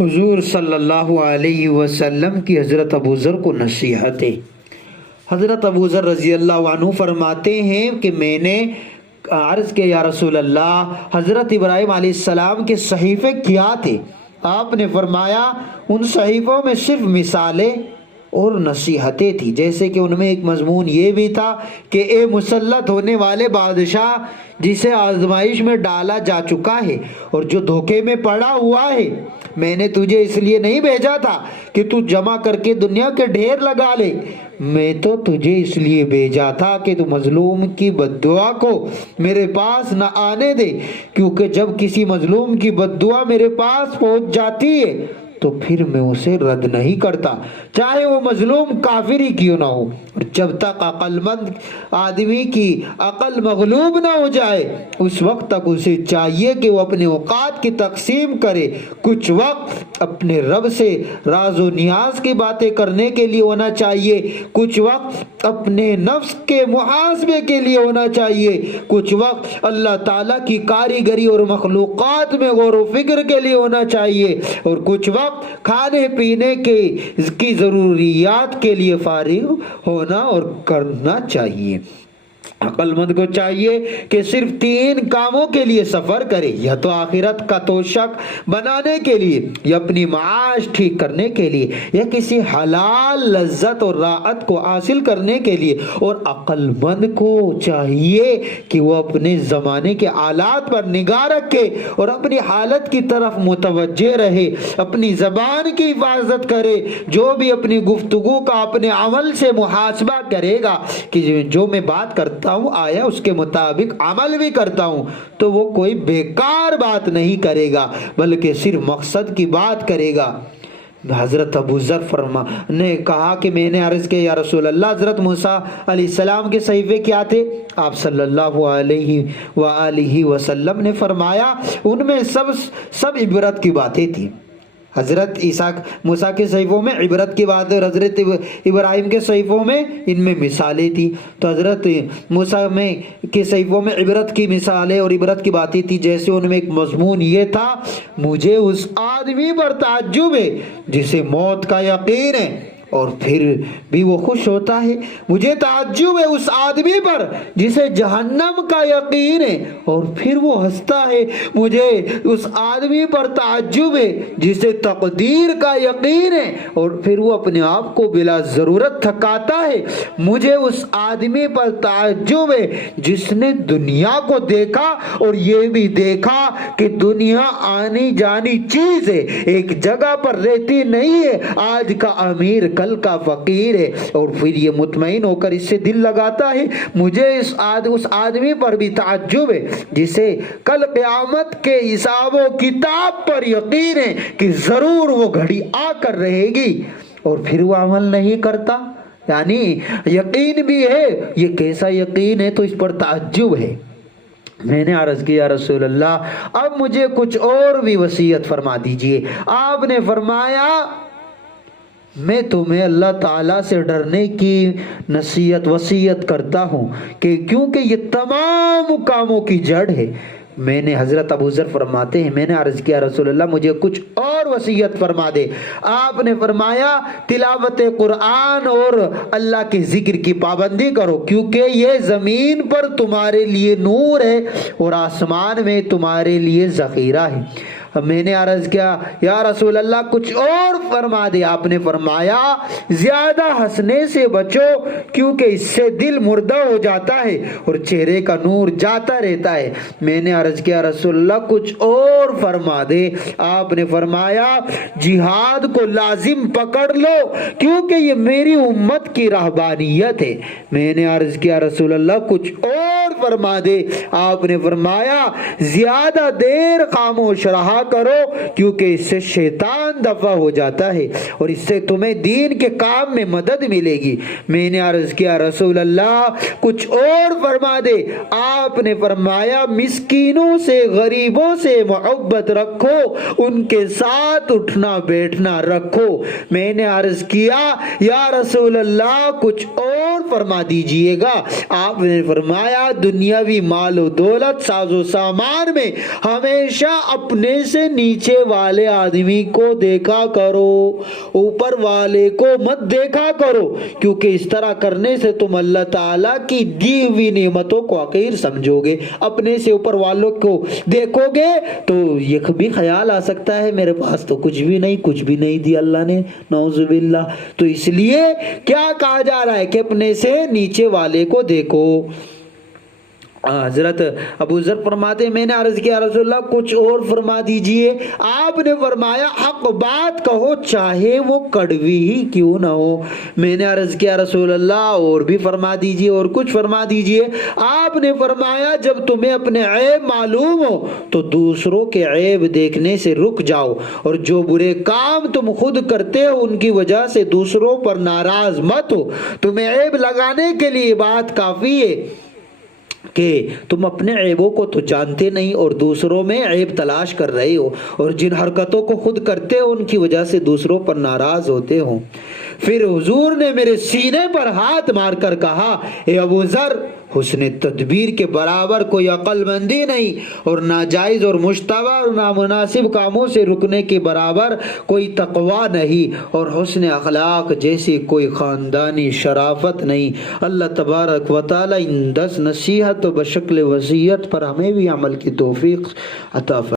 حضور صلی اللہ علیہ وسلم کی حضرت ابو ذر کو نصیحتیں۔ حضرت ابو ذر رضی اللہ عنہ فرماتے ہیں کہ میں نے عرض کیا یا رسول اللہ، حضرت ابراہیم علیہ السلام کے صحیفے کیا تھے؟ آپ نے فرمایا ان صحیفوں میں صرف مثالیں اور نصیحتیں تھی، جیسے کہ ان میں ایک مضمون یہ بھی تھا کہ اے مسلط ہونے والے بادشاہ جسے آزمائش میں ڈالا جا چکا ہے اور جو دھوکے میں پڑا ہوا ہے، میں نے تجھے اس لیے نہیں بھیجا تھا کہ تو جمع کر کے دنیا کے ڈھیر لگا لے، میں تو تجھے اس لیے بھیجا تھا کہ تو مظلوم کی بد دعا کو میرے پاس نہ آنے دے، کیونکہ جب کسی مظلوم کی بد دعا میرے پاس پہنچ جاتی ہے تو پھر میں اسے رد نہیں کرتا، چاہے وہ مظلوم کافر ہی کیوں نہ ہو۔ اور جب تک عقل مند آدمی کی عقل مغلوب نہ ہو جائے اس وقت تک اسے چاہیے کہ وہ اپنے اوقات کی تقسیم کرے۔ کچھ وقت اپنے رب سے راز و نیاز کی باتیں کرنے کے لیے ہونا چاہیے، کچھ وقت اپنے نفس کے محاسبے کے لیے ہونا چاہیے، کچھ وقت اللہ تعالیٰ کی کاریگری اور مخلوقات میں غور و فکر کے لیے ہونا چاہیے، اور کچھ وقت کھانے پینے کی ضروریات کے لیے فارغ ہونا اور کرنا چاہیے۔ عقل مند کو چاہیے کہ صرف 3 کاموں کے لیے سفر کرے، یا تو آخرت کا توشک بنانے کے لیے، یا اپنی معاش ٹھیک کرنے کے لیے، یا کسی حلال لذت اور راحت کو حاصل کرنے کے لیے۔ اور عقل مند کو چاہیے کہ وہ اپنے زمانے کے حالات پر نگاہ رکھے اور اپنی حالت کی طرف متوجہ رہے، اپنی زبان کی حفاظت کرے، جو بھی اپنی گفتگو کا اپنے عمل سے محاسبہ کرے گا کہ جو میں بات کرتا ہوں آیا اس کے مطابق عمل بھی کرتا ہوں تو وہ کوئی بیکار بات نہیں کرے گا بلکہ صرف مقصد کی بات کرے گا۔ حضرت ابو ذر نے کہا کہ میں نے عرض کیا یا رسول اللہ، حضرت موسیٰ علیہ السلام کے صحیفے کیا تھے؟ آپ صلی اللہ علیہ وآلہ وسلم نے فرمایا ان میں سب عبرت کی باتیں تھیں۔ حضرت موسیٰ کے صحیفوں میں عبرت کی بات ہے، حضرت ابراہیم کے صحیفوں میں ان میں مثالیں تھی، تو حضرت موسیٰ کے صحیفوں میں عبرت کی مثالیں اور عبرت کی باتیں تھی، جیسے ان میں ایک مضمون یہ تھا مجھے اس آدمی پر تعجب ہے جسے موت کا یقین ہے اور پھر بھی وہ خوش ہوتا ہے، مجھے تعجب ہے اس آدمی پر جسے جہنم کا یقین ہے اور پھر وہ ہنستا ہے، مجھے اس آدمی پر تعجب ہے جسے تقدیر کا یقین ہے اور پھر وہ اپنے آپ کو بلا ضرورت تھکاتا ہے، مجھے اس آدمی پر تعجب ہے جس نے دنیا کو دیکھا اور یہ بھی دیکھا کہ دنیا آنی جانی چیز ہے، ایک جگہ پر رہتی نہیں ہے، آج کا امیر کل کا فقیر ہے، اور پھر یہ مطمئن ہو کر اس سے دل لگاتا ہے، مجھے اس آدمی پر بھی تعجب ہے جسے کل قیامت کے حساب و کتاب پر یقین ہے کہ ضرور وہ گھڑی آ کر رہے گی اور پھر وہ عمل نہیں کرتا، یعنی یقین بھی ہے، یہ کیسا یقین ہے تو اس پر تعجب ہے۔ میں نے عرض کیا رسول اللہ اب مجھے کچھ اور بھی وصیت فرما دیجئے۔ آپ نے فرمایا میں تمہیں اللہ تعالیٰ سے ڈرنے کی وصیت کرتا ہوں کہ کیونکہ یہ تمام کاموں کی جڑ ہے۔ میں نے حضرت ابو ذر فرماتے ہیں میں نے عرض کیا رسول اللہ مجھے کچھ اور وصیت فرما دے۔ آپ نے فرمایا تلاوت قرآن اور اللہ کے ذکر کی پابندی کرو، کیونکہ یہ زمین پر تمہارے لیے نور ہے اور آسمان میں تمہارے لیے ذخیرہ ہے۔ میں نے عرض کیا یا رسول اللہ کچھ اور فرما دے۔ آپ نے فرمایا زیادہ ہنسنے سے بچو کیونکہ اس سے دل مردہ ہو جاتا ہے اور چہرے کا نور جاتا رہتا ہے۔ میں نے عرض کیا رسول اللہ کچھ اور فرما دے۔ آپ نے فرمایا جہاد کو لازم پکڑ لو کیونکہ یہ میری امت کی رہبانیت ہے۔ میں نے عرض کیا رسول اللہ کچھ اور فرما دے۔ آپ نے فرمایا زیادہ دیر خاموش رہا کرو کیونکہ اس سے شیطان دفع ہو جاتا ہے اور اس سے تمہیں دین کے کام میں مدد ملے گی۔ میں نے عرض کیا رسول اللہ کچھ اور فرما دے۔ آپ نے فرمایا مسکینوں سے غریبوں سے محبت رکھو، ان کے ساتھ اٹھنا بیٹھنا رکھو۔ میں نے عرض کیا یا رسول اللہ کچھ اور فرما دیجئے گا۔ آپ نے فرمایا دنیاوی مال و دولت ساز و سامان میں ہمیشہ اپنے سے نیچے والے آدمی کو دیکھا کرو، اوپر والے کو مت دیکھا کرو، کیونکہ اس طرح کرنے سے تم اللہ تعالیٰ کی دی ہوئی نعمتوں کو حقیر سمجھو گے۔ اپنے سے اوپر والوں کو دیکھو گے تو یہ بھی خیال آ سکتا ہے میرے پاس تو کچھ بھی نہیں دیا اللہ نے، نعوذ باللہ۔ تو اس لیے کیا کہا جا رہا ہے کہ اپنے سے نیچے والے کو دیکھو۔ حضرت ابو ذر فرماتے ہیں میں نے عرض کیا رسول اللہ کچھ اور فرما دیجئے۔ آپ نے فرمایا حق بات کہو چاہے وہ کڑوی ہی کیوں نہ ہو۔ میں نے عرض کیا رسول اللہ اور بھی فرما دیجئے، اور کچھ فرما دیجئے۔ آپ نے فرمایا جب تمہیں اپنے عیب معلوم ہو تو دوسروں کے عیب دیکھنے سے رک جاؤ، اور جو برے کام تم خود کرتے ہو ان کی وجہ سے دوسروں پر ناراض مت ہو۔ تمہیں عیب لگانے کے لیے بات کافی ہے کہ تم اپنے عیبوں کو تو جانتے نہیں اور دوسروں میں عیب تلاش کر رہے ہو، اور جن حرکتوں کو خود کرتے ہو ان کی وجہ سے دوسروں پر ناراض ہوتے ہو۔ پھر حضور نے میرے سینے پر ہاتھ مار کر کہا اے ابو ذر، حسن تدبیر کے برابر کوئی عقل مندی نہیں، اور ناجائز اور مشتبہ اور نامناسب کاموں سے رکنے کے برابر کوئی تقوی نہیں، اور حسن اخلاق جیسی کوئی خاندانی شرافت نہیں۔ اللہ تبارک و تعالی ان 10 نصیحت و بشکل وصیت پر ہمیں بھی عمل کی توفیق عطا فرمائے۔